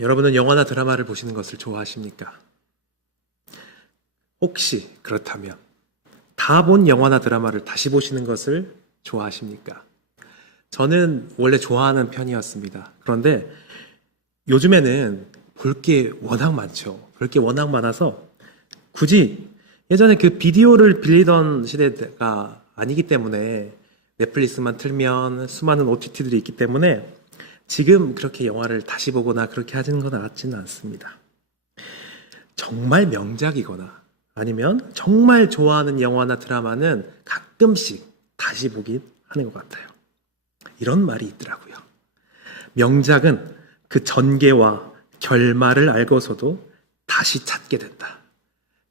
여러분은 영화나 드라마를 보시는 것을 좋아하십니까? 혹시 그렇다면 다 본 영화나 드라마를 다시 보시는 것을 좋아하십니까? 저는 원래 좋아하는 편이었습니다. 그런데 요즘에는 볼 게 워낙 많죠. 볼 게 워낙 많아서 굳이 예전에 그 비디오를 빌리던 시대가 아니기 때문에 넷플릭스만 틀면 수많은 OTT들이 있기 때문에 지금 그렇게 영화를 다시 보거나 그렇게 하는 건 같지는 않습니다. 정말 명작이거나 아니면 정말 좋아하는 영화나 드라마는 가끔씩 다시 보긴 하는 것 같아요. 이런 말이 있더라고요. 명작은 그 전개와 결말을 알고서도 다시 찾게 된다.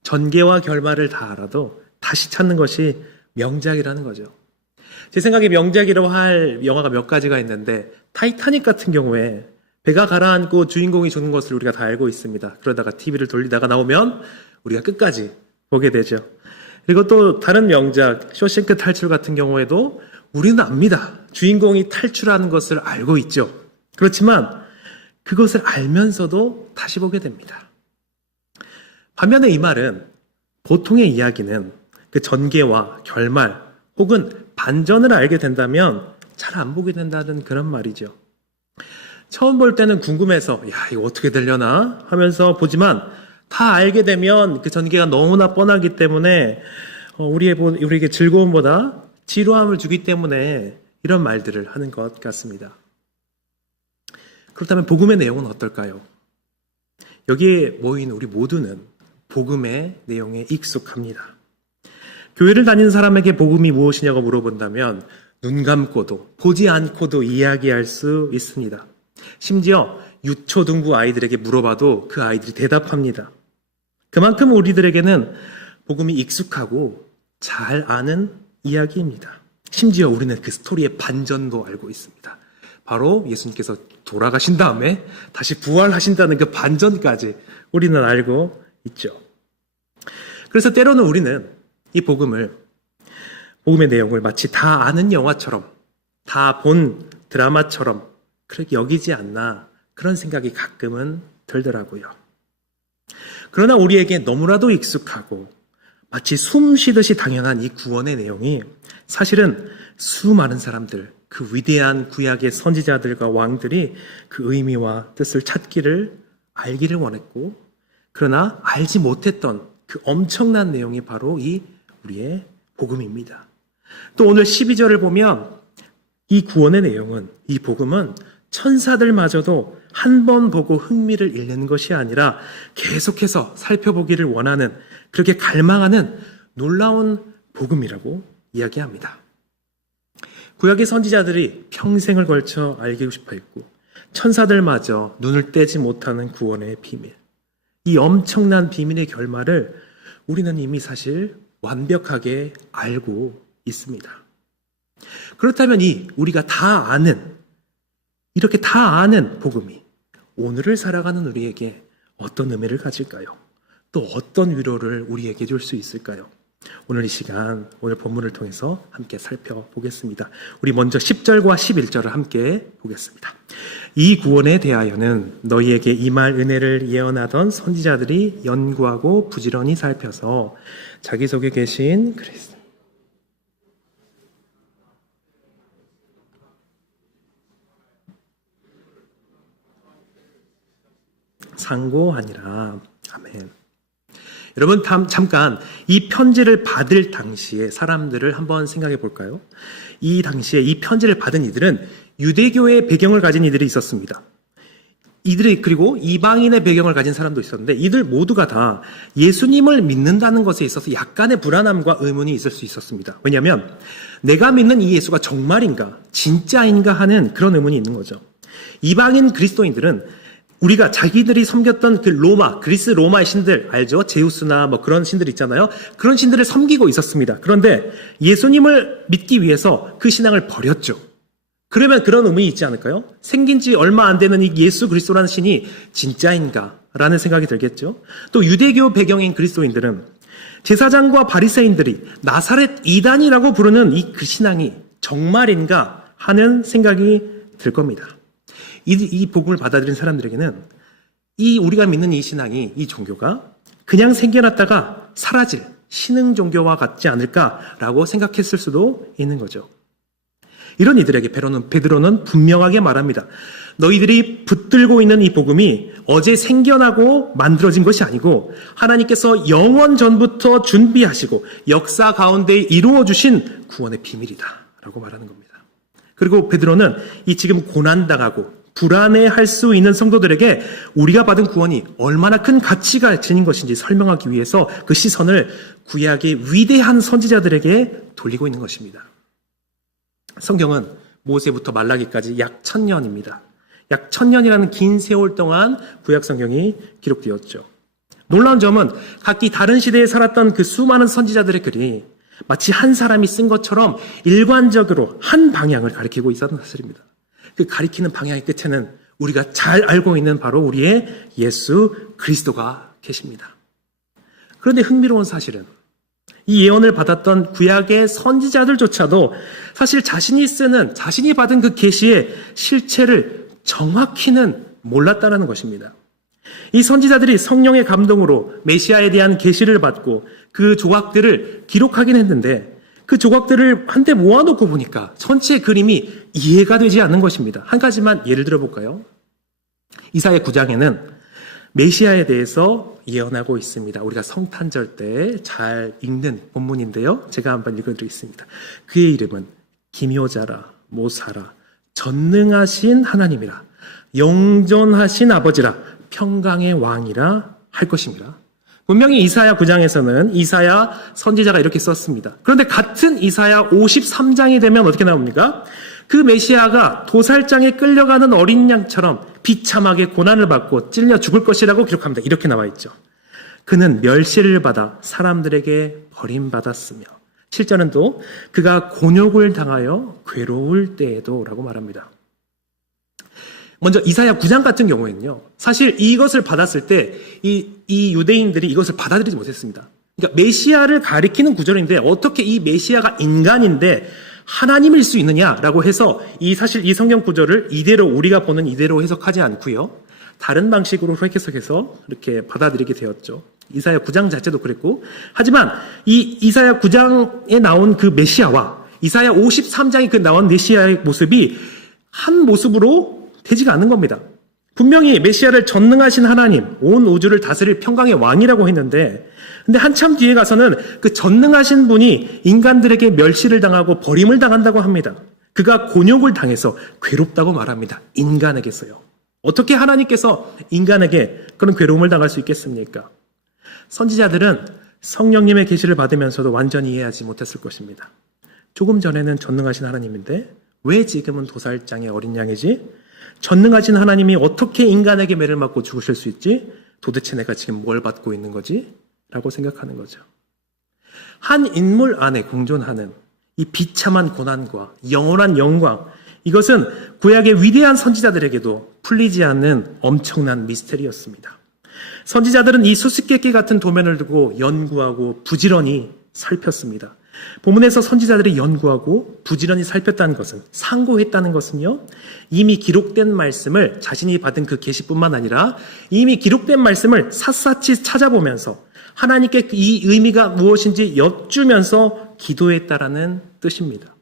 전개와 결말을 다 알아도 다시 찾는 것이 명작이라는 거죠. 제 생각에 명작이라고 할 영화가 몇 가지가 있는데 타이타닉 같은 경우에 배가 가라앉고 주인공이 죽는 것을 우리가 다 알고 있습니다. 그러다가 TV를 돌리다가 나오면 우리가 끝까지 보게 되죠. 그리고 또 다른 명작 쇼생크 탈출 같은 경우에도 우리는 압니다. 주인공이 탈출하는 것을 알고 있죠. 그렇지만 그것을 알면서도 다시 보게 됩니다. 반면에 이 말은 보통의 이야기는 그 전개와 결말 혹은 반전을 알게 된다면 잘 안 보게 된다는 그런 말이죠. 처음 볼 때는 궁금해서 야 이거 어떻게 되려나 하면서 보지만 다 알게 되면 그 전개가 너무나 뻔하기 때문에 우리에게 즐거움보다 지루함을 주기 때문에 이런 말들을 하는 것 같습니다. 그렇다면 복음의 내용은 어떨까요? 여기에 모인 우리 모두는 복음의 내용에 익숙합니다. 교회를 다니는 사람에게 복음이 무엇이냐고 물어본다면 눈 감고도 보지 않고도 이야기할 수 있습니다. 심지어 유초등부 아이들에게 물어봐도 그 아이들이 대답합니다. 그만큼 우리들에게는 복음이 익숙하고 잘 아는 이야기입니다. 심지어 우리는 그 스토리의 반전도 알고 있습니다. 바로 예수님께서 돌아가신 다음에 다시 부활하신다는 그 반전까지 우리는 알고 있죠. 그래서 때로는 우리는 이 복음의 내용을 마치 다 아는 영화처럼, 다 본 드라마처럼 그렇게 여기지 않나 그런 생각이 가끔은 들더라고요. 그러나 우리에게 너무나도 익숙하고 마치 숨 쉬듯이 당연한 이 구원의 내용이 사실은 수많은 사람들, 그 위대한 구약의 선지자들과 왕들이 그 의미와 뜻을 찾기를 알기를 원했고 그러나 알지 못했던 그 엄청난 내용이 바로 이 우리의 복음입니다. 또 오늘 12절을 보면 이 구원의 내용은, 이 복음은 천사들마저도 한 번 보고 흥미를 잃는 것이 아니라 계속해서 살펴보기를 원하는, 그렇게 갈망하는 놀라운 복음이라고 이야기합니다. 구약의 선지자들이 평생을 걸쳐 알기고 싶어 했고 천사들마저 눈을 떼지 못하는 구원의 비밀, 이 엄청난 비밀의 결말을 우리는 이미 사실 완벽하게 알고 있습니다. 그렇다면 우리가 다 아는, 이렇게 다 아는 복음이 오늘을 살아가는 우리에게 어떤 의미를 가질까요? 또 어떤 위로를 우리에게 줄 수 있을까요? 오늘 이 시간, 오늘 본문을 통해서 함께 살펴보겠습니다. 우리 먼저 10절과 11절을 함께 보겠습니다. 이 구원에 대하여는 너희에게 임할 은혜를 예언하던 선지자들이 연구하고 부지런히 살펴서 자기 속에 계신 그리스도 상고하니라. 아멘. 여러분 잠깐 이 편지를 받을 당시에 사람들을 한번 생각해 볼까요? 이 당시에 이 편지를 받은 이들은 유대교의 배경을 가진 이들이 있었습니다. 이들이 그리고 이방인의 배경을 가진 사람도 있었는데 이들 모두가 다 예수님을 믿는다는 것에 있어서 약간의 불안함과 의문이 있을 수 있었습니다. 왜냐하면 내가 믿는 이 예수가 정말인가 진짜인가 하는 그런 의문이 있는 거죠. 이방인 그리스도인들은 우리가 자기들이 섬겼던 그 그리스 로마의 신들 알죠? 제우스나 뭐 그런 신들 있잖아요. 그런 신들을 섬기고 있었습니다. 그런데 예수님을 믿기 위해서 그 신앙을 버렸죠. 그러면 그런 의문이 있지 않을까요? 생긴 지 얼마 안 되는 이 예수 그리스도라는 신이 진짜인가? 라는 생각이 들겠죠. 또 유대교 배경인 그리스도인들은 제사장과 바리새인들이 나사렛 이단이라고 부르는 그 신앙이 정말인가 하는 생각이 들 겁니다. 이 복음을 받아들인 사람들에게는 우리가 믿는 이 신앙이, 이 종교가 그냥 생겨났다가 사라질 신흥 종교와 같지 않을까라고 생각했을 수도 있는 거죠. 이런 이들에게 베드로는 분명하게 말합니다. 너희들이 붙들고 있는 이 복음이 어제 생겨나고 만들어진 것이 아니고 하나님께서 영원 전부터 준비하시고 역사 가운데 이루어주신 구원의 비밀이다 라고 말하는 겁니다. 그리고 베드로는 이 지금 고난당하고 불안해할 수 있는 성도들에게 우리가 받은 구원이 얼마나 큰 가치가 지닌 것인지 설명하기 위해서 그 시선을 구약의 위대한 선지자들에게 돌리고 있는 것입니다. 성경은 모세부터 말라기까지 약 1000년입니다. 약 1000년이라는 긴 세월 동안 구약 성경이 기록되었죠. 놀라운 점은 각기 다른 시대에 살았던 그 수많은 선지자들의 글이 마치 한 사람이 쓴 것처럼 일관적으로 한 방향을 가리키고 있었던 사실입니다. 그 가리키는 방향의 끝에는 우리가 잘 알고 있는 바로 우리의 예수 그리스도가 계십니다. 그런데 흥미로운 사실은 이 예언을 받았던 구약의 선지자들조차도 사실 자신이 받은 그 계시의 실체를 정확히는 몰랐다는 것입니다. 이 선지자들이 성령의 감동으로 메시아에 대한 계시를 받고 그 조각들을 기록하긴 했는데 그 조각들을 한데 모아놓고 보니까 전체 그림이 이해가 되지 않는 것입니다. 한 가지만 예를 들어볼까요? 이사야 9장에는 메시아에 대해서 예언하고 있습니다. 우리가 성탄절 때 잘 읽는 본문인데요. 제가 한번 읽어드리겠습니다. 그의 이름은 기묘자라, 모사라, 전능하신 하나님이라, 영존하신 아버지라, 평강의 왕이라 할 것입니다. 분명히 이사야 9장에서는 이사야 선지자가 이렇게 썼습니다. 그런데 같은 이사야 53장이 되면 어떻게 나옵니까? 그 메시아가 도살장에 끌려가는 어린 양처럼 비참하게 고난을 받고 찔려 죽을 것이라고 기록합니다. 이렇게 나와 있죠. 그는 멸시를 받아 사람들에게 버림받았으며 7절은 또 그가 곤욕을 당하여 괴로울 때에도 라고 말합니다. 먼저 이사야 9장 같은 경우에는요, 사실 이것을 받았을 때 이 유대인들이 이것을 받아들이지 못했습니다. 그러니까 메시아를 가리키는 구절인데 어떻게 이 메시아가 인간인데 하나님일 수 있느냐라고 해서 사실 이 성경 구절을 이대로 우리가 보는 이대로 해석하지 않고요, 다른 방식으로 해석해서 이렇게 받아들이게 되었죠. 이사야 9장 자체도 그랬고, 하지만 이 이사야 9장에 나온 그 메시아와 이사야 53장에 그 나온 메시아의 모습이 한 모습으로 되지가 않는 겁니다. 분명히 메시아를 전능하신 하나님, 온 우주를 다스릴 평강의 왕이라고 했는데, 근데 한참 뒤에 가서는 그 전능하신 분이 인간들에게 멸시를 당하고 버림을 당한다고 합니다. 그가 곤욕을 당해서 괴롭다고 말합니다. 인간에게서요. 어떻게 하나님께서 인간에게 그런 괴로움을 당할 수 있겠습니까? 선지자들은 성령님의 계시를 받으면서도 완전히 이해하지 못했을 것입니다. 조금 전에는 전능하신 하나님인데 왜 지금은 도살장의 어린 양이지? 전능하신 하나님이 어떻게 인간에게 매를 맞고 죽으실 수 있지? 도대체 내가 지금 뭘 받고 있는 거지? 라고 생각하는 거죠. 한 인물 안에 공존하는 이 비참한 고난과 영원한 영광, 이것은 구약의 위대한 선지자들에게도 풀리지 않는 엄청난 미스터리였습니다. 선지자들은 이 수수께끼 같은 도면을 두고 연구하고 부지런히 살폈습니다. 본문에서 선지자들이 연구하고 부지런히 살폈다는 것은, 상고했다는 것은요, 이미 기록된 말씀을 자신이 받은 그 계시뿐만 아니라 이미 기록된 말씀을 샅샅이 찾아보면서 하나님께 이 의미가 무엇인지 여쭈면서 기도했다라는 뜻입니다.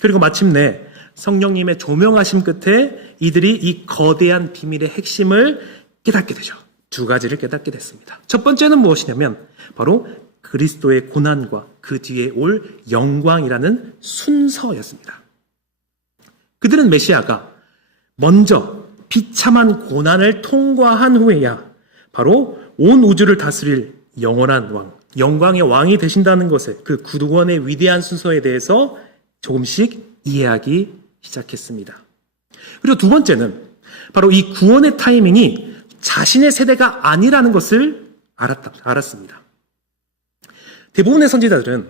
그리고 마침내 성령님의 조명하심 끝에 이들이 이 거대한 비밀의 핵심을 깨닫게 되죠. 두 가지를 깨닫게 됐습니다. 첫 번째는 무엇이냐면 바로 그리스도의 고난과 그 뒤에 올 영광이라는 순서였습니다. 그들은 메시아가 먼저 비참한 고난을 통과한 후에야 바로 온 우주를 다스릴 영원한 왕, 영광의 왕이 되신다는 것에, 그 구원의 위대한 순서에 대해서 조금씩 이해하기 시작했습니다. 그리고 두 번째는 바로 이 구원의 타이밍이 자신의 세대가 아니라는 것을 알았습니다. 대부분의 선지자들은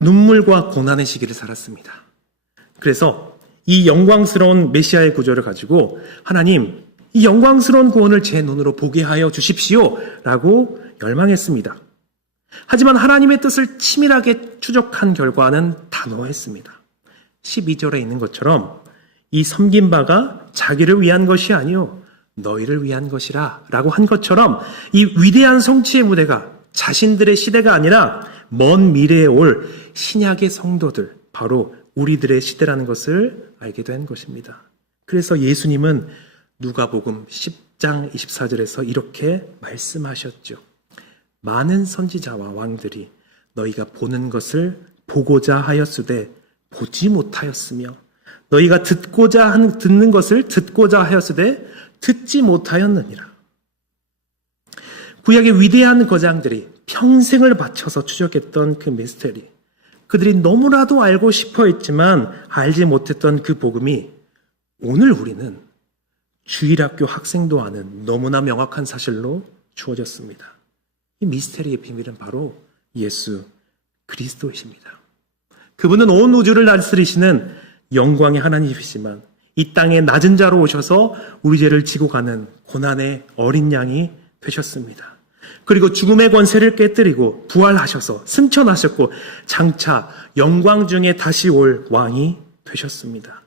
눈물과 고난의 시기를 살았습니다. 그래서 이 영광스러운 메시아의 구절을 가지고 하나님, 이 영광스러운 구원을 제 눈으로 보게 하여 주십시오 라고 열망했습니다. 하지만 하나님의 뜻을 치밀하게 추적한 결과는 단호했습니다. 12절에 있는 것처럼 이 섬긴 바가 자기를 위한 것이 아니요 너희를 위한 것이라 라고 한 것처럼 이 위대한 성취의 무대가 자신들의 시대가 아니라 먼 미래에 올 신약의 성도들, 바로 우리들의 시대라는 것을 알게 된 것입니다. 그래서 예수님은 누가복음 10장 24절에서 이렇게 말씀하셨죠. 많은 선지자와 왕들이 너희가 보는 것을 보고자 하였으되 보지 못하였으며 너희가 듣는 것을 듣고자 하였으되 듣지 못하였느니라. 구약의 위대한 거장들이 평생을 바쳐서 추적했던 그 미스테리, 그들이 너무나도 알고 싶어 했지만 알지 못했던 그 복음이 오늘 우리는 주일학교 학생도 아는 너무나 명확한 사실로 주어졌습니다. 이 미스테리의 비밀은 바로 예수 그리스도이십니다. 그분은 온 우주를 다스리시는 영광의 하나님이시지만 이 땅에 낮은 자로 오셔서 우리 죄를 지고 가는 고난의 어린 양이 되셨습니다. 그리고 죽음의 권세를 깨뜨리고 부활하셔서 승천하셨고 장차 영광 중에 다시 올 왕이 되셨습니다.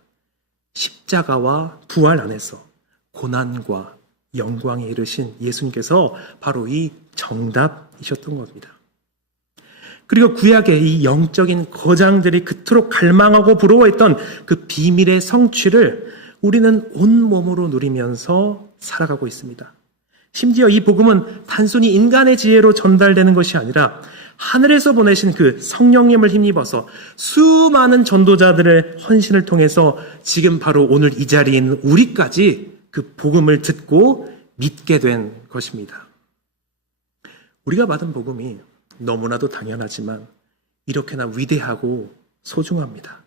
십자가와 부활 안에서 고난과 영광에 이르신 예수님께서 바로 이 정답이셨던 겁니다. 그리고 구약의 이 영적인 거장들이 그토록 갈망하고 부러워했던 그 비밀의 성취를 우리는 온몸으로 누리면서 살아가고 있습니다. 심지어 이 복음은 단순히 인간의 지혜로 전달되는 것이 아니라 하늘에서 보내신 그 성령님을 힘입어서 수많은 전도자들의 헌신을 통해서 지금 바로 오늘 이 자리에 있는 우리까지 그 복음을 듣고 믿게 된 것입니다. 우리가 받은 복음이 너무나도 당연하지만 이렇게나 위대하고 소중합니다.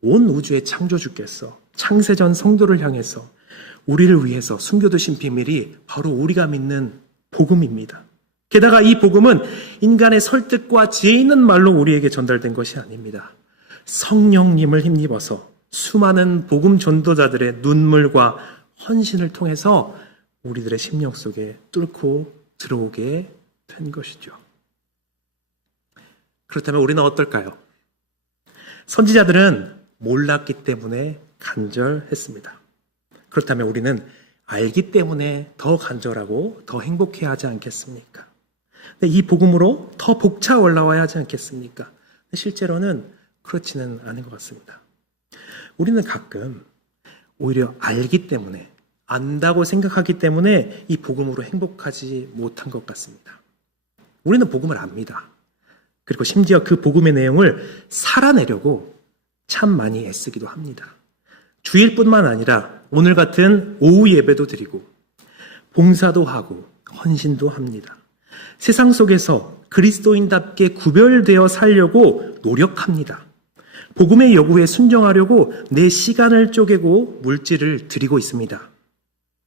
온 우주의 창조주께서 창세전 성도를 향해서 우리를 위해서 숨겨두신 비밀이 바로 우리가 믿는 복음입니다. 게다가 이 복음은 인간의 설득과 지혜 있는 말로 우리에게 전달된 것이 아닙니다. 성령님을 힘입어서 수많은 복음 전도자들의 눈물과 헌신을 통해서 우리들의 심령 속에 뚫고 들어오게 된 것이죠. 그렇다면 우리는 어떨까요? 선지자들은 몰랐기 때문에 간절했습니다. 그렇다면 우리는 알기 때문에 더 간절하고 더 행복해야 하지 않겠습니까? 이 복음으로 더 벅차 올라와야 하지 않겠습니까? 실제로는 그렇지는 않은 것 같습니다. 우리는 가끔 오히려 알기 때문에, 안다고 생각하기 때문에 이 복음으로 행복하지 못한 것 같습니다. 우리는 복음을 압니다. 그리고 심지어 그 복음의 내용을 살아내려고 참 많이 애쓰기도 합니다. 주일뿐만 아니라 오늘 같은 오후 예배도 드리고 봉사도 하고 헌신도 합니다. 세상 속에서 그리스도인답게 구별되어 살려고 노력합니다. 복음의 요구에 순종하려고 내 시간을 쪼개고 물질을 드리고 있습니다.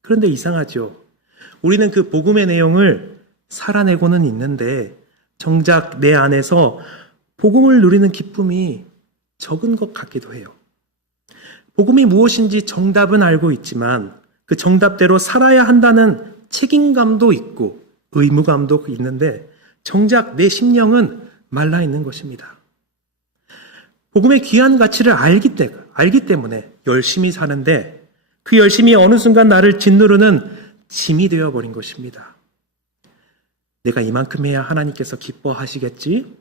그런데 이상하죠. 우리는 그 복음의 내용을 살아내고는 있는데 정작 내 안에서 복음을 누리는 기쁨이 적은 것 같기도 해요. 복음이 무엇인지 정답은 알고 있지만 그 정답대로 살아야 한다는 책임감도 있고 의무감도 있는데 정작 내 심령은 말라 있는 것입니다. 복음의 귀한 가치를 알기 때문에 열심히 사는데 그 열심이 어느 순간 나를 짓누르는 짐이 되어버린 것입니다. 내가 이만큼 해야 하나님께서 기뻐하시겠지?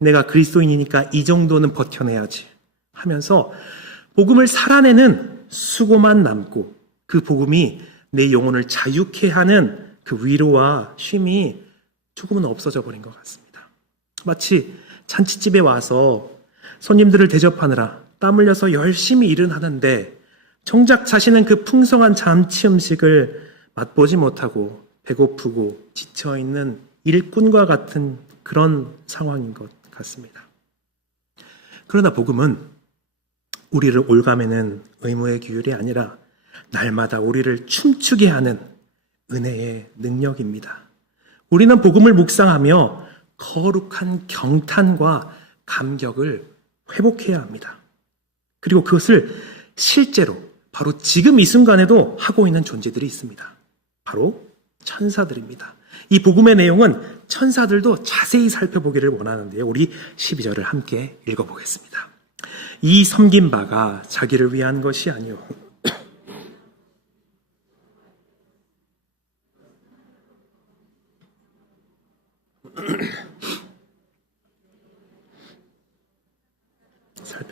내가 그리스도인이니까 이 정도는 버텨내야지 하면서 복음을 살아내는 수고만 남고 그 복음이 내 영혼을 자유케 하는 그 위로와 쉼이 조금은 없어져 버린 것 같습니다. 마치 잔치집에 와서 손님들을 대접하느라 땀 흘려서 열심히 일은 하는데 정작 자신은 그 풍성한 잔치 음식을 맛보지 못하고 배고프고 지쳐있는 일꾼과 같은 그런 상황인 것 같습니다. 그러나 복음은 우리를 올가매는 의무의 규율이 아니라 날마다 우리를 춤추게 하는 은혜의 능력입니다. 우리는 복음을 묵상하며 거룩한 경탄과 감격을 회복해야 합니다. 그리고 그것을 실제로 바로 지금 이 순간에도 하고 있는 존재들이 있습니다. 바로 천사들입니다. 이 복음의 내용은 천사들도 자세히 살펴보기를 원하는데요. 우리 12절을 함께 읽어보겠습니다. 이 섬긴 바가 자기를 위한 것이 아니요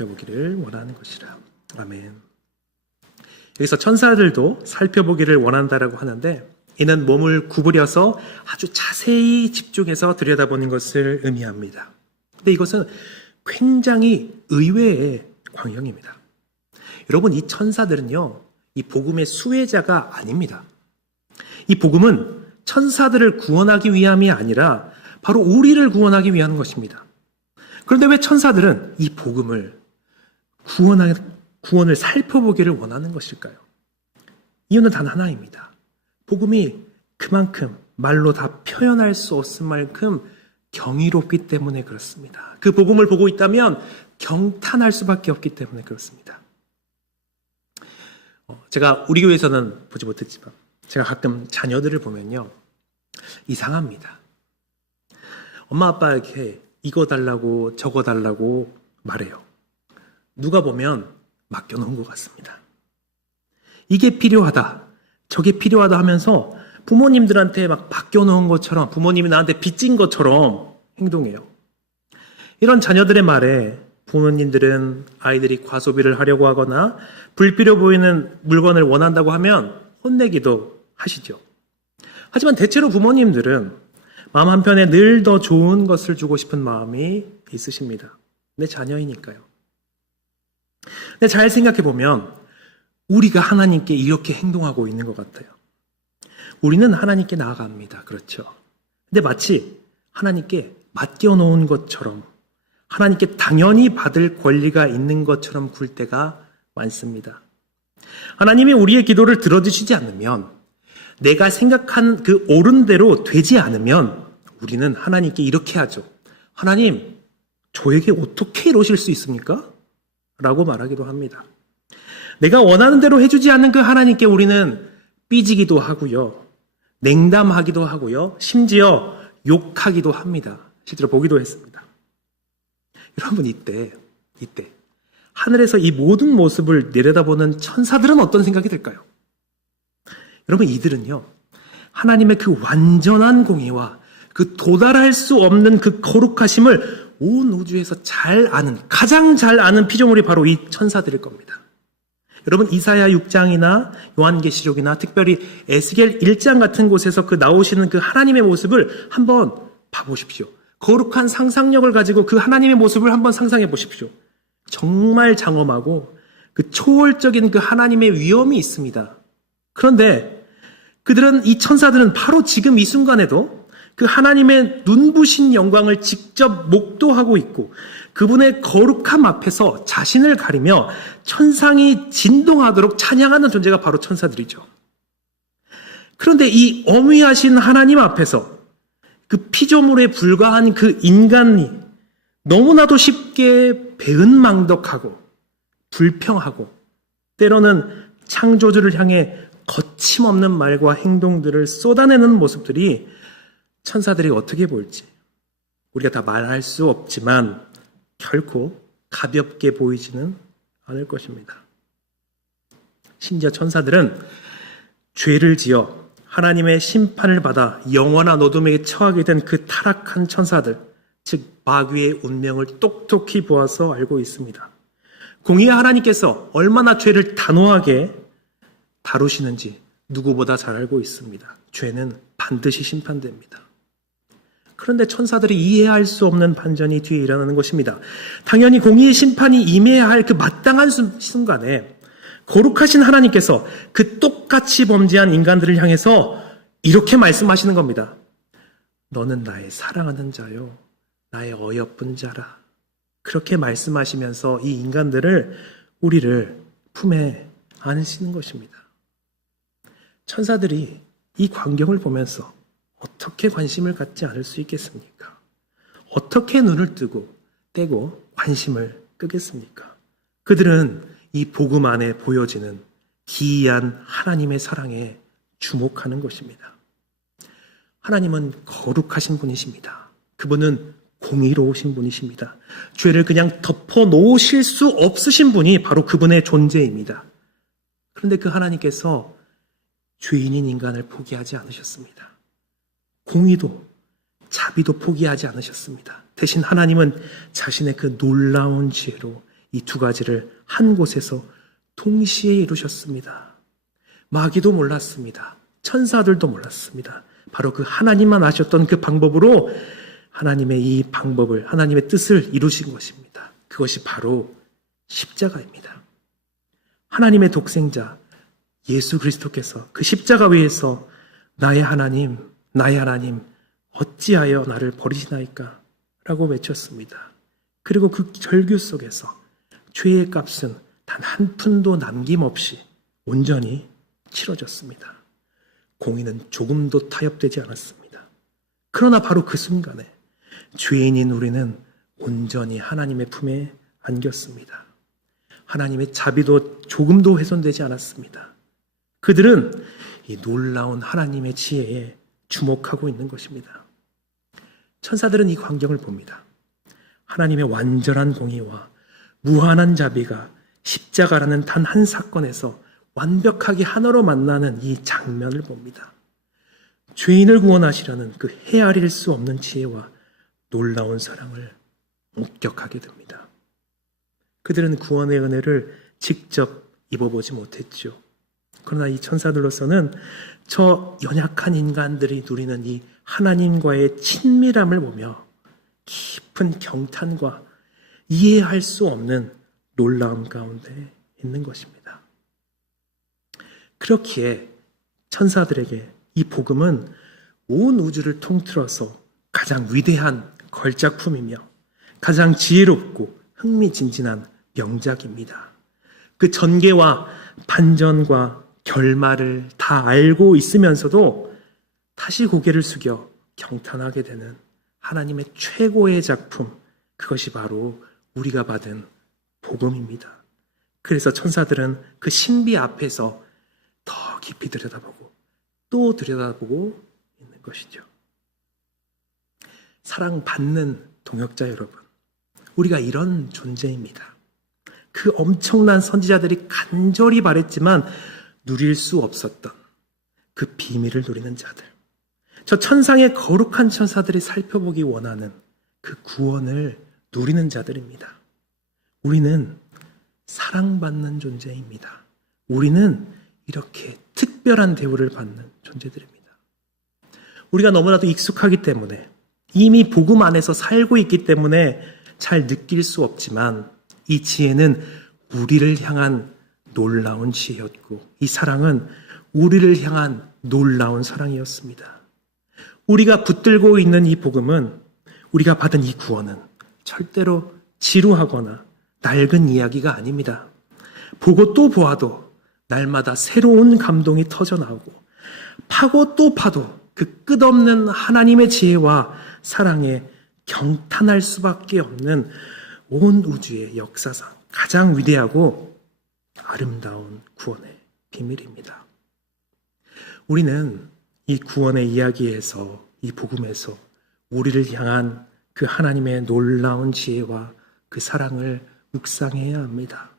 살펴보기를 원하는 것이라. 아멘. 여기서 천사들도 살펴보기를 원한다라고 하는데 이는 몸을 구부려서 아주 자세히 집중해서 들여다보는 것을 의미합니다. 근데 이것은 굉장히 의외의 광경입니다. 여러분, 이 천사들은요, 이 복음의 수혜자가 아닙니다. 이 복음은 천사들을 구원하기 위함이 아니라 바로 우리를 구원하기 위한 것입니다. 그런데 왜 천사들은 이 복음을 구원을 살펴보기를 원하는 것일까요? 이유는 단 하나입니다. 복음이 그만큼 말로 다 표현할 수 없을 만큼 경이롭기 때문에 그렇습니다. 그 복음을 보고 있다면 경탄할 수밖에 없기 때문에 그렇습니다. 제가 우리 교회에서는 보지 못했지만 제가 가끔 자녀들을 보면요, 이상합니다. 엄마 아빠에게 이거 달라고 저거 달라고 말해요. 누가 보면 맡겨놓은 것 같습니다. 이게 필요하다, 저게 필요하다 하면서 부모님들한테 막 맡겨놓은 것처럼, 부모님이 나한테 빚진 것처럼 행동해요. 이런 자녀들의 말에 부모님들은 아이들이 과소비를 하려고 하거나 불필요 보이는 물건을 원한다고 하면 혼내기도 하시죠. 하지만 대체로 부모님들은 마음 한편에 늘 더 좋은 것을 주고 싶은 마음이 있으십니다. 내 자녀이니까요. 근데 잘 생각해 보면 우리가 하나님께 이렇게 행동하고 있는 것 같아요. 우리는 하나님께 나아갑니다. 그렇죠. 근데 마치 하나님께 맡겨놓은 것처럼, 하나님께 당연히 받을 권리가 있는 것처럼 굴 때가 많습니다. 하나님이 우리의 기도를 들어주시지 않으면, 내가 생각한 그 옳은 대로 되지 않으면 우리는 하나님께 이렇게 하죠. 하나님, 저에게 어떻게 이러실 수 있습니까? 라고 말하기도 합니다. 내가 원하는 대로 해주지 않는 그 하나님께 우리는 삐지기도 하고요, 냉담하기도 하고요, 심지어 욕하기도 합니다. 실제로 보기도 했습니다. 여러분, 이때 하늘에서 이 모든 모습을 내려다보는 천사들은 어떤 생각이 들까요? 여러분, 이들은요, 하나님의 그 완전한 공의와 그 도달할 수 없는 그 거룩하심을 온 우주에서 가장 잘 아는 피조물이 바로 이 천사들일 겁니다. 여러분, 이사야 6장이나 요한계시록이나 특별히 에스겔 1장 같은 곳에서 나오시는 그 하나님의 모습을 한번 봐보십시오. 거룩한 상상력을 가지고 그 하나님의 모습을 한번 상상해 보십시오. 정말 장엄하고 그 초월적인 그 하나님의 위엄이 있습니다. 그런데 이 천사들은 바로 지금 이 순간에도 그 하나님의 눈부신 영광을 직접 목도하고 있고 그분의 거룩함 앞에서 자신을 가리며 천상이 진동하도록 찬양하는 존재가 바로 천사들이죠. 그런데 이 어미하신 하나님 앞에서 그 피조물에 불과한 그 인간이 너무나도 쉽게 배은망덕하고 불평하고 때로는 창조주를 향해 거침없는 말과 행동들을 쏟아내는 모습들이 천사들이 어떻게 보일지 우리가 다 말할 수 없지만 결코 가볍게 보이지는 않을 것입니다. 심지어 천사들은 죄를 지어 하나님의 심판을 받아 영원한 어둠에 처하게 된 그 타락한 천사들, 즉 마귀의 운명을 똑똑히 보아서 알고 있습니다. 공의의 하나님께서 얼마나 죄를 단호하게 다루시는지 누구보다 잘 알고 있습니다. 죄는 반드시 심판됩니다. 그런데 천사들이 이해할 수 없는 반전이 뒤에 일어나는 것입니다. 당연히 공의의 심판이 임해야 할 그 마땅한 순간에 거룩하신 하나님께서 그 똑같이 범죄한 인간들을 향해서 이렇게 말씀하시는 겁니다. 너는 나의 사랑하는 자요, 나의 어여쁜 자라. 그렇게 말씀하시면서 이 인간들을, 우리를 품에 안으시는 것입니다. 천사들이 이 광경을 보면서 어떻게 관심을 갖지 않을 수 있겠습니까? 어떻게 눈을 떼고 관심을 끄겠습니까? 그들은 이 복음 안에 보여지는 기이한 하나님의 사랑에 주목하는 것입니다. 하나님은 거룩하신 분이십니다. 그분은 공의로우신 분이십니다. 죄를 그냥 덮어 놓으실 수 없으신 분이 바로 그분의 존재입니다. 그런데 그 하나님께서 죄인인 인간을 포기하지 않으셨습니다. 공의도 자비도 포기하지 않으셨습니다. 대신 하나님은 자신의 그 놀라운 지혜로 이 두 가지를 한 곳에서 동시에 이루셨습니다. 마귀도 몰랐습니다. 천사들도 몰랐습니다. 바로 그 하나님만 아셨던 그 방법으로 하나님의 이 방법을, 하나님의 뜻을 이루신 것입니다. 그것이 바로 십자가입니다. 하나님의 독생자 예수 그리스도께서 그 십자가 위에서 나의 하나님 어찌하여 나를 버리시나이까 라고 외쳤습니다. 그리고 그 절규 속에서 죄의 값은 단 한 푼도 남김없이 온전히 치러졌습니다. 공의는 조금도 타협되지 않았습니다. 그러나 바로 그 순간에 죄인인 우리는 온전히 하나님의 품에 안겼습니다. 하나님의 자비도 조금도 훼손되지 않았습니다. 그들은 이 놀라운 하나님의 지혜에 주목하고 있는 것입니다. 천사들은 이 광경을 봅니다. 하나님의 완전한 공의와 무한한 자비가 십자가라는 단 한 사건에서 완벽하게 하나로 만나는 이 장면을 봅니다. 죄인을 구원하시려는 그 헤아릴 수 없는 지혜와 놀라운 사랑을 목격하게 됩니다. 그들은 구원의 은혜를 직접 입어보지 못했죠. 그러나 이 천사들로서는 저 연약한 인간들이 누리는 이 하나님과의 친밀함을 보며 깊은 경탄과 이해할 수 없는 놀라움 가운데 있는 것입니다. 그렇기에 천사들에게 이 복음은 온 우주를 통틀어서 가장 위대한 걸작품이며 가장 지혜롭고 흥미진진한 명작입니다. 그 전개와 반전과 결말을 다 알고 있으면서도 다시 고개를 숙여 경탄하게 되는 하나님의 최고의 작품, 그것이 바로 우리가 받은 복음입니다. 그래서 천사들은 그 신비 앞에서 더 깊이 들여다보고 또 들여다보고 있는 것이죠. 사랑받는 동역자 여러분, 우리가 이런 존재입니다. 그 엄청난 선지자들이 간절히 바랬지만 누릴 수 없었던 그 비밀을 누리는 자들, 저 천상의 거룩한 천사들이 살펴보기 원하는 그 구원을 누리는 자들입니다. 우리는 사랑받는 존재입니다. 우리는 이렇게 특별한 대우를 받는 존재들입니다. 우리가 너무나도 익숙하기 때문에, 이미 복음 안에서 살고 있기 때문에 잘 느낄 수 없지만 이 지혜는 우리를 향한 놀라운 지혜였고, 이 사랑은 우리를 향한 놀라운 사랑이었습니다. 우리가 붙들고 있는 이 복음은, 우리가 받은 이 구원은 절대로 지루하거나 낡은 이야기가 아닙니다. 보고 또 보아도 날마다 새로운 감동이 터져나오고, 파고 또 파도 그 끝없는 하나님의 지혜와 사랑에 경탄할 수밖에 없는 온 우주의 역사상 가장 위대하고 아름다운 구원의 비밀입니다. 우리는 이 구원의 이야기에서, 이 복음에서 우리를 향한 그 하나님의 놀라운 지혜와 그 사랑을 묵상해야 합니다.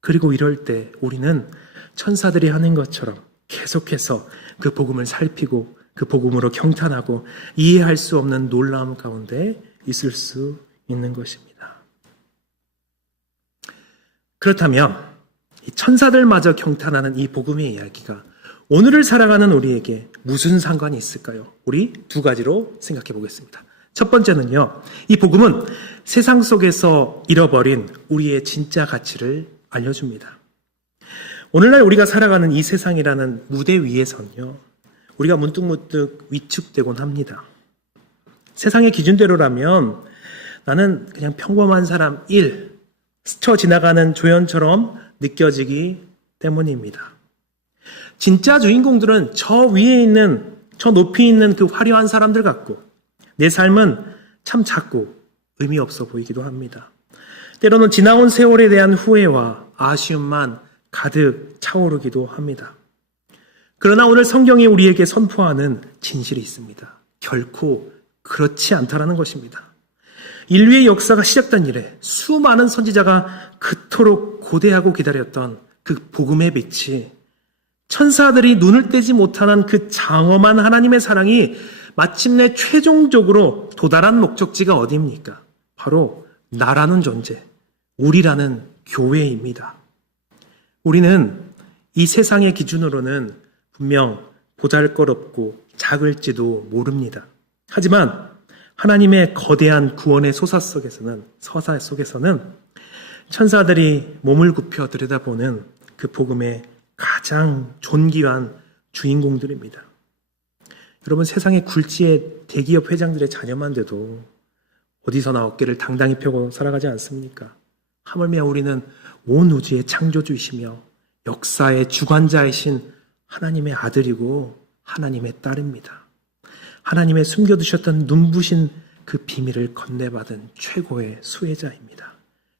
그리고 이럴 때 우리는 천사들이 하는 것처럼 계속해서 그 복음을 살피고 그 복음으로 경탄하고 이해할 수 없는 놀라움 가운데 있을 수 있는 것입니다. 그렇다면 이 천사들마저 경탄하는 이 복음의 이야기가 오늘을 살아가는 우리에게 무슨 상관이 있을까요? 우리 두 가지로 생각해 보겠습니다. 첫 번째는요, 이 복음은 세상 속에서 잃어버린 우리의 진짜 가치를 알려줍니다. 오늘날 우리가 살아가는 이 세상이라는 무대 위에서는요, 우리가 문득문득 위축되곤 합니다. 세상의 기준대로라면 나는 그냥 평범한 사람 1, 스쳐 지나가는 조연처럼 느껴지기 때문입니다. 진짜 주인공들은 저 위에 있는, 저 높이 있는 그 화려한 사람들 같고, 내 삶은 참 작고 의미 없어 보이기도 합니다. 때로는 지나온 세월에 대한 후회와 아쉬움만 가득 차오르기도 합니다. 그러나 오늘 성경이 우리에게 선포하는 진실이 있습니다. 결코 그렇지 않다라는 것입니다. 인류의 역사가 시작된 이래 수많은 선지자가 그토록 고대하고 기다렸던 그 복음의 빛이, 천사들이 눈을 떼지 못하는 그 장엄한 하나님의 사랑이 마침내 최종적으로 도달한 목적지가 어디입니까? 바로 나라는 존재, 우리라는 교회입니다. 우리는 이 세상의 기준으로는 분명 보잘것없고 작을지도 모릅니다. 하지만 하나님의 거대한 구원의 서사 속에서는 천사들이 몸을 굽혀 들여다보는 그 복음의 가장 존귀한 주인공들입니다. 여러분, 세상의 굴지의 대기업 회장들의 자녀만 돼도 어디서나 어깨를 당당히 펴고 살아가지 않습니까? 하물며 우리는 온 우주의 창조주이시며 역사의 주관자이신 하나님의 아들이고 하나님의 딸입니다. 하나님의 숨겨두셨던 눈부신 그 비밀을 건네받은 최고의 수혜자입니다.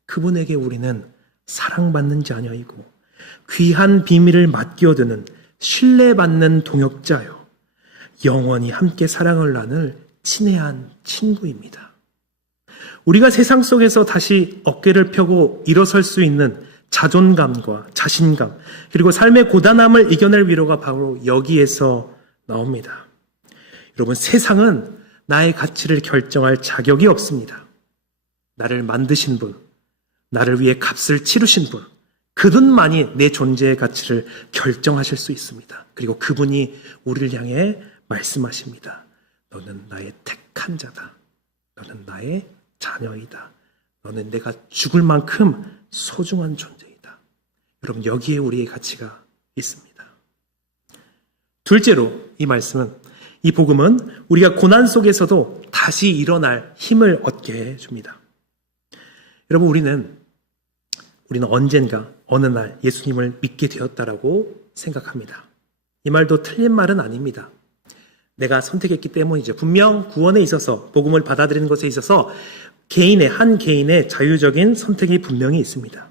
그분에게 우리는 사랑받는 자녀이고 귀한 비밀을 맡겨두는 신뢰받는 동역자요, 영원히 함께 사랑을 나눌 친애한 친구입니다. 우리가 세상 속에서 다시 어깨를 펴고 일어설 수 있는 자존감과 자신감, 그리고 삶의 고단함을 이겨낼 위로가 바로 여기에서 나옵니다. 여러분, 세상은 나의 가치를 결정할 자격이 없습니다. 나를 만드신 분, 나를 위해 값을 치르신 분, 그분만이 내 존재의 가치를 결정하실 수 있습니다. 그리고 그분이 우리를 향해 말씀하십니다. 너는 나의 택한 자다. 너는 나의 자녀이다. 너는 내가 죽을 만큼 소중한 존재이다. 여러분, 여기에 우리의 가치가 있습니다. 둘째로 이 말씀은, 이 복음은 우리가 고난 속에서도 다시 일어날 힘을 얻게 해줍니다. 여러분, 우리는 언젠가 어느 날 예수님을 믿게 되었다라고 생각합니다. 이 말도 틀린 말은 아닙니다. 내가 선택했기 때문이죠. 분명 구원에 있어서, 복음을 받아들이는 것에 있어서 한 개인의 자유적인 선택이 분명히 있습니다.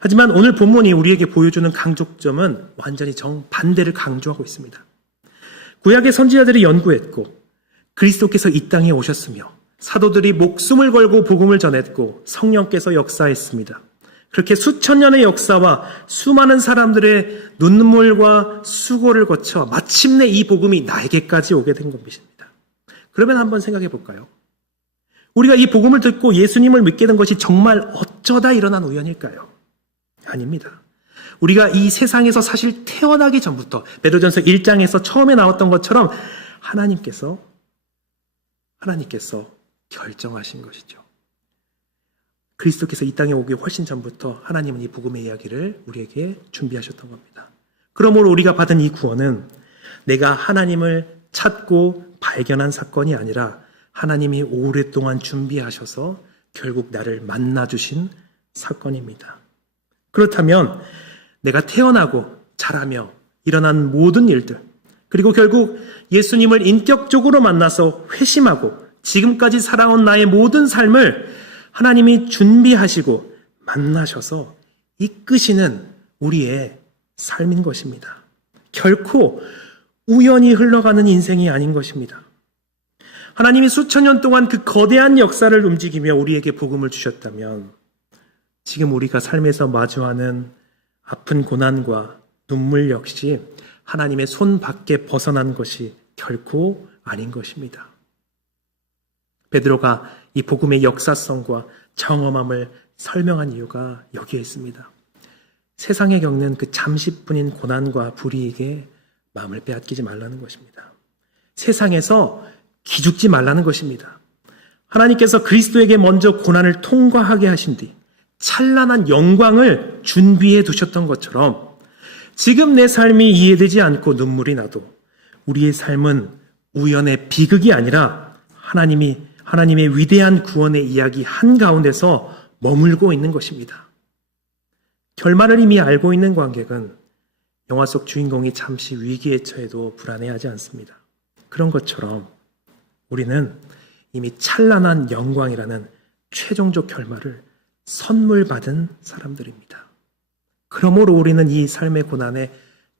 하지만 오늘 본문이 우리에게 보여주는 강조점은 완전히 정반대를 강조하고 있습니다. 구약의 선지자들이 연구했고 그리스도께서 이 땅에 오셨으며 사도들이 목숨을 걸고 복음을 전했고 성령께서 역사했습니다. 그렇게 수천 년의 역사와 수많은 사람들의 눈물과 수고를 거쳐 마침내 이 복음이 나에게까지 오게 된 것입니다. 그러면 한번 생각해 볼까요? 우리가 이 복음을 듣고 예수님을 믿게 된 것이 정말 어쩌다 일어난 우연일까요? 아닙니다. 우리가 이 세상에서 사실 태어나기 전부터 베드로전서 1장에서 처음에 나왔던 것처럼 하나님께서 결정하신 것이죠. 그리스도께서 이 땅에 오기 훨씬 전부터 하나님은 이 복음의 이야기를 우리에게 준비하셨던 겁니다. 그러므로 우리가 받은 이 구원은 내가 하나님을 찾고 발견한 사건이 아니라 하나님이 오랫동안 준비하셔서 결국 나를 만나주신 사건입니다. 그렇다면 내가 태어나고 자라며 일어난 모든 일들, 그리고 결국 예수님을 인격적으로 만나서 회심하고 지금까지 살아온 나의 모든 삶을 하나님이 준비하시고 만나셔서 이끄시는 우리의 삶인 것입니다. 결코 우연히 흘러가는 인생이 아닌 것입니다. 하나님이 수천 년 동안 그 거대한 역사를 움직이며 우리에게 복음을 주셨다면 지금 우리가 삶에서 마주하는 아픈 고난과 눈물 역시 하나님의 손 밖에 벗어난 것이 결코 아닌 것입니다. 베드로가 이 복음의 역사성과 정엄함을 설명한 이유가 여기에 있습니다. 세상에 겪는 그 잠시뿐인 고난과 불이익에 마음을 빼앗기지 말라는 것입니다. 세상에서 기죽지 말라는 것입니다. 하나님께서 그리스도에게 먼저 고난을 통과하게 하신 뒤 찬란한 영광을 준비해 두셨던 것처럼 지금 내 삶이 이해되지 않고 눈물이 나도 우리의 삶은 우연의 비극이 아니라 하나님의 위대한 구원의 이야기 한가운데서 머물고 있는 것입니다. 결말을 이미 알고 있는 관객은 영화 속 주인공이 잠시 위기에 처해도 불안해하지 않습니다. 그런 것처럼 우리는 이미 찬란한 영광이라는 최종적 결말을 선물 받은 사람들입니다. 그러므로 우리는 이 삶의 고난에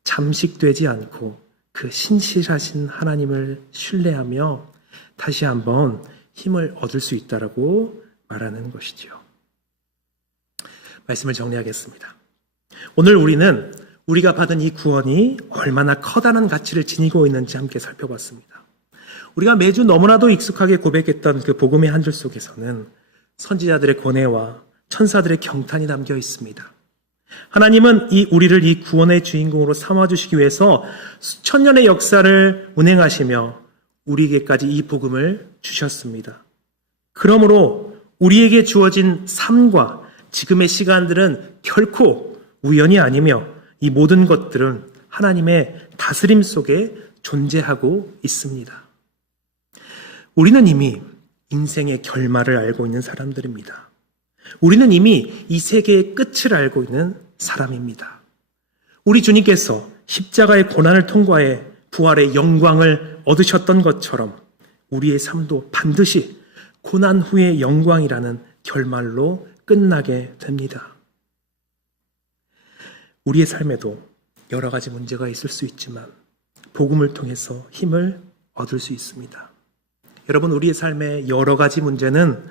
잠식되지 않고 그 신실하신 하나님을 신뢰하며 다시 한번 힘을 얻을 수 있다라고 말하는 것이지요. 말씀을 정리하겠습니다. 오늘 우리는 우리가 받은 이 구원이 얼마나 커다란 가치를 지니고 있는지 함께 살펴봤습니다. 우리가 매주 너무나도 익숙하게 고백했던 그 복음의 한 줄 속에서는 선지자들의 고뇌와 천사들의 경탄이 담겨 있습니다. 하나님은 우리를 이 구원의 주인공으로 삼아주시기 위해서 수천 년의 역사를 운행하시며 우리에게까지 이 복음을 주셨습니다. 그러므로 우리에게 주어진 삶과 지금의 시간들은 결코 우연이 아니며 이 모든 것들은 하나님의 다스림 속에 존재하고 있습니다. 우리는 이미 인생의 결말을 알고 있는 사람들입니다. 우리는 이미 이 세계의 끝을 알고 있는 사람입니다. 우리 주님께서 십자가의 고난을 통과해 부활의 영광을 얻으셨던 것처럼 우리의 삶도 반드시 고난 후의 영광이라는 결말로 끝나게 됩니다. 우리의 삶에도 여러 가지 문제가 있을 수 있지만 복음을 통해서 힘을 얻을 수 있습니다. 여러분, 우리의 삶의 여러 가지 문제는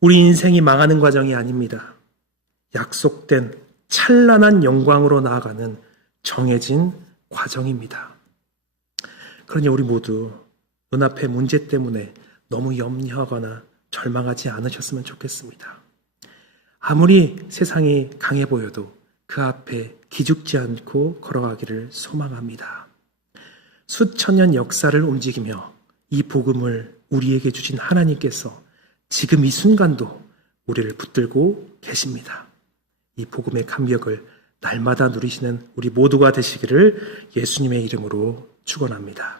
우리 인생이 망하는 과정이 아닙니다. 약속된 찬란한 영광으로 나아가는 정해진 과정입니다. 그러니 우리 모두 눈앞의 문제 때문에 너무 염려하거나 절망하지 않으셨으면 좋겠습니다. 아무리 세상이 강해 보여도 그 앞에 기죽지 않고 걸어가기를 소망합니다. 수천 년 역사를 움직이며 이 복음을 우리에게 주신 하나님께서 지금 이 순간도 우리를 붙들고 계십니다. 이 복음의 감격을 날마다 누리시는 우리 모두가 되시기를 예수님의 이름으로 축원합니다.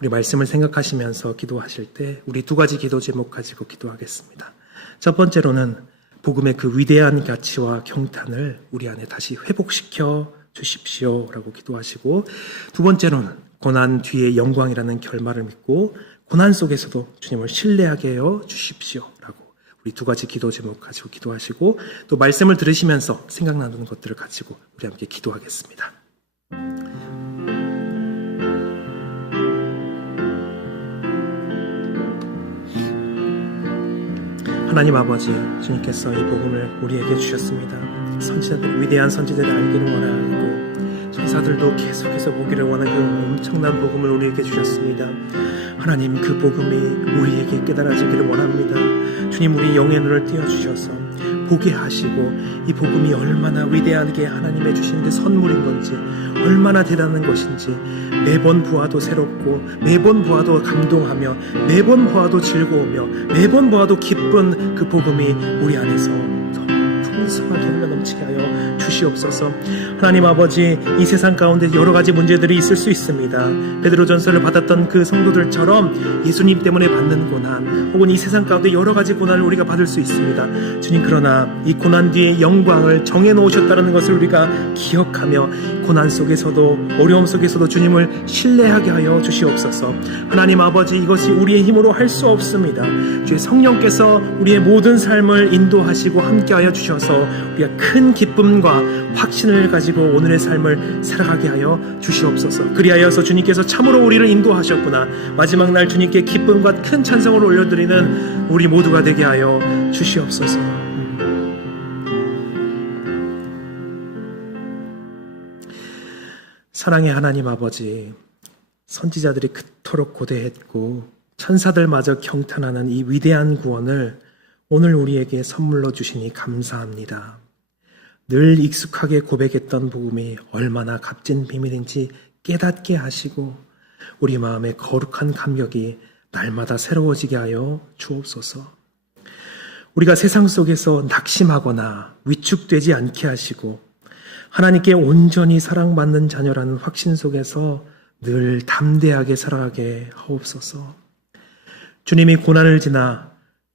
우리 말씀을 생각하시면서 기도하실 때 우리 두 가지 기도 제목 가지고 기도하겠습니다. 첫 번째로는 복음의 그 위대한 가치와 경탄을 우리 안에 다시 회복시켜 주십시오라고 기도하시고, 두 번째로는 고난 뒤의 영광이라는 결말을 믿고 고난 속에서도 주님을 신뢰하게 하여 주십시오라고 우리 두 가지 기도 제목 가지고 기도하시고, 또 말씀을 들으시면서 생각나는 것들을 가지고 우리 함께 기도하겠습니다. 하나님 아버지, 주님께서 이 복음을 우리에게 주셨습니다. 위대한 선지자들이 알기를 원하고 천사들도 계속해서 보기를 원하는 그 엄청난 복음을 우리에게 주셨습니다. 하나님, 그 복음이 우리에게 깨달아지기를 원합니다. 주님, 우리 영의 눈을 띄워주셔서 보게 하시고 이 복음이 얼마나 위대하게 하나님의 주신 그 선물인 건지, 얼마나 대단한 것인지 매번 보아도 새롭고 매번 보아도 감동하며 매번 보아도 즐거우며 매번 보아도 기쁜 그 복음이 우리 안에서 풍성하게 흘러 넘치게 하여 주시옵소서. 하나님 아버지, 이 세상 가운데 여러 가지 문제들이 있을 수 있습니다. 베드로전서를 받았던 그 성도들처럼 예수님 때문에 받는 고난, 혹은 이 세상 가운데 여러 가지 고난을 우리가 받을 수 있습니다. 주님, 그러나 이 고난 뒤에 영광을 정해놓으셨다는 것을 우리가 기억하며 고난 속에서도 어려움 속에서도 주님을 신뢰하게 하여 주시옵소서. 하나님 아버지, 이것이 우리의 힘으로 할 수 없습니다. 주의 성령께서 우리의 모든 삶을 인도하시고 함께하여 주셔서 우리가 큰 기쁨과 확신을 가지고 오늘의 삶을 살아가게 하여 주시옵소서. 그리하여서 주님께서 참으로 우리를 인도하셨구나, 마지막 날 주님께 기쁨과 큰 찬송을 올려드리는 우리 모두가 되게 하여 주시옵소서. 사랑의 하나님 아버지, 선지자들이 그토록 고대했고 천사들마저 경탄하는 이 위대한 구원을 오늘 우리에게 선물로 주시니 감사합니다. 늘 익숙하게 고백했던 복음이 얼마나 값진 비밀인지 깨닫게 하시고 우리 마음의 거룩한 감격이 날마다 새로워지게 하여 주옵소서. 우리가 세상 속에서 낙심하거나 위축되지 않게 하시고 하나님께 온전히 사랑받는 자녀라는 확신 속에서 늘 담대하게 살아가게 하옵소서. 주님이 고난을 지나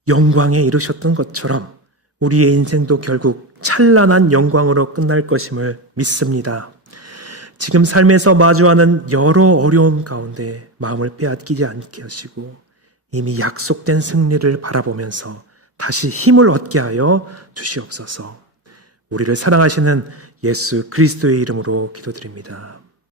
영광에 이르셨던 것처럼 우리의 인생도 결국 찬란한 영광으로 끝날 것임을 믿습니다. 지금 삶에서 마주하는 여러 어려움 가운데 마음을 빼앗기지 않게 하시고 이미 약속된 승리를 바라보면서 다시 힘을 얻게 하여 주시옵소서. 우리를 사랑하시는 예수 그리스도의 이름으로 기도드립니다.